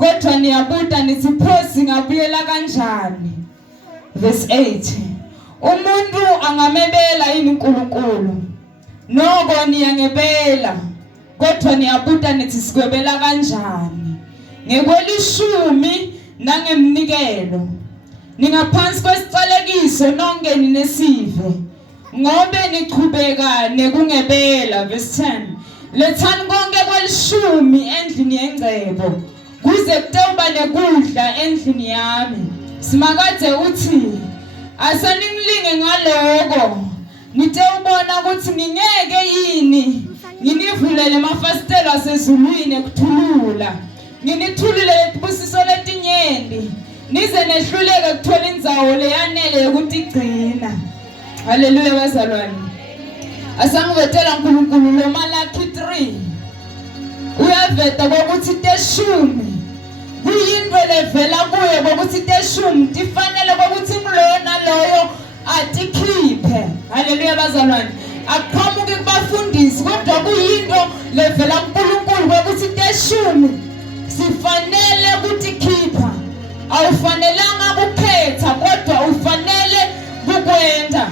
kodwa niyabuta nithi pho singabuyela kanjani. Verse 8. Umuntu angamebela yini uNkulunkulu? Noko niyangebela, kodwa niyabuta nithi sikwebela kanjani. Ngekwelishumi nangemnikelo. Ningaphansi kwesicalekiso nonke ninesive. Ngobe niqhubeka nekungebela. Verse 10. Lethani konke kwelishumi endlini yengcebo, kuze kutoba nekudla endlini yami. Simakade uthi asaninglinge ngaloko, nite ubona ukuthi ngingeke yini nginivulele amafasitela asezulwini ekuthulula, nginithulule ibusiso letinyendi, nize nehluleke kuthola indzawo leyanele yokuthi igcina. Haleluya bazalwane. Asangivetela uNkulunkulu lo Malaki 3 uyaveta ukuthi teshumi kuyinto levela kuye ukuthi teshumi tifanele ukuthi ngilona loyo atikhiphe. Haleluya bazalwane. Aqhamuke kubafundisi kodwa kuyinto levela kuNkulunkulu ukuthi teshumi sifanele ukuthi khipha. Awufanelanga ukukhetha kodwa ufanele ukwenza.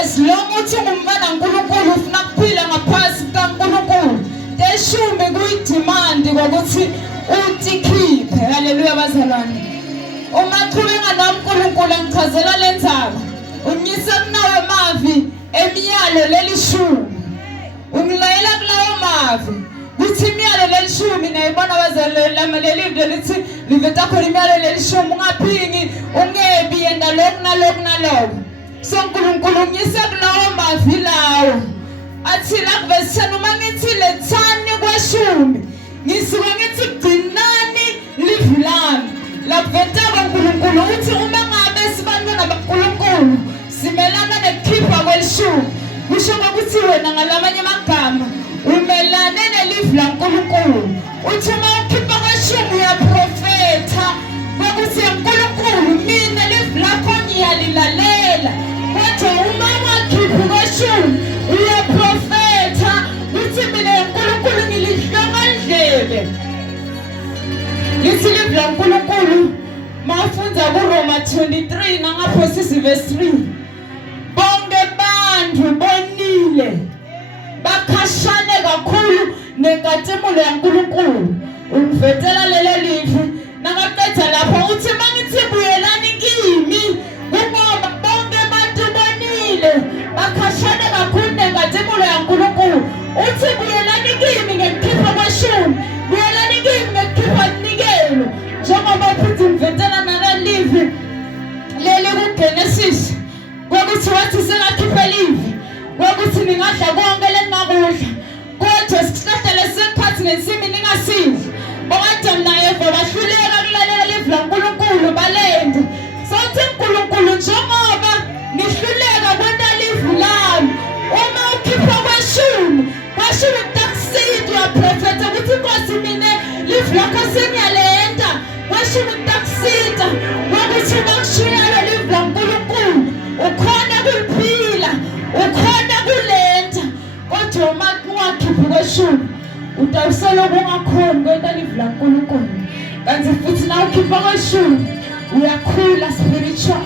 As long uthi ngumfana kaNkulunkulu ufuna kuphila ngaphansi kaNkulunkulu, teshumi kuyidemand ukuthi utikhiphe. Haleluya bazalwane. Uma qhubeka noNkulunkulu ngichazela lenzaba, unyisa kunawe mavi emiyalo lelishumi. Ungilayela kulawo mavi kuthi imiyalo lelishumi nayibona bazalwane lelivde lithi liveta khona imiyalo lelishumi, ungaphingi ungebi yenda lokhu nalokhu nalokhu. So uNkulunkulu ngiyisa kulawo mavi lawo athi la verse 10 uma ngithi lethani kweshumi ngisuke ngithi gcinani livi lami. La veta uNkulunkulu uthi uma ngabe sibantwana bakaNkulunkulu simelana nekukhipha kwelishumi, kusho ukuthi wena ngalamanye amagama umelane nelivi laNkulunkulu. Uthi uma ukhipha kweshumi uyaprofetha ukuthi uNkulunkulu mina livi lakho ngiyalilalela. Kodwa uma ungakhiphi kweshumi uyaprofetha uthi mina uNkulunkulu ngilihlonga ndlebe. Lithi livi laNkulunkulu mafundza kuRoma 23 nangapho sisi verse 3. Bonke bantu bonile bakhashane kakhulu nenkazimulo yaNkulunkulu. Ungivetela lelo livi nangaqedza lapho uthi mangithi buyelani kimi ngoba bonke bantu bonile bakhashane kakhulu nenkazimulo yaNkulunkulu. Uthi buyelani kimi ngekukhipha kweshumi, buyelani kimi ngekukhipha nikelo. Njengoba futhi ngivetela nalelivi leli kuGenesis ukuthi wathi sengakhipha livi ukuthi ningadla konke leningakudla, kodwa isihlahla lesikhathi nensimi ningasidli. BoAdam naEva bahluleka kulalela livi laNkulunkulu balende. Sothi uNkulunkulu njengoba nihluleka kwenta livi lami, uma ukhipha kweshumi kutakusida uyaprofetha ukuthi Nkosi mina livi lakho sengiyalenda. Kweshumi kutakusida ukuthi makushiyana livi laNkulunkulu ukhona kuliphila, ukhona kulenda. Kodwa uma ungakhiphi kweshumi utawusela kungakhona kwenta livi laNkulunkulu. Kanti futhi na ukhipha kweshumi uyakhula spiritual,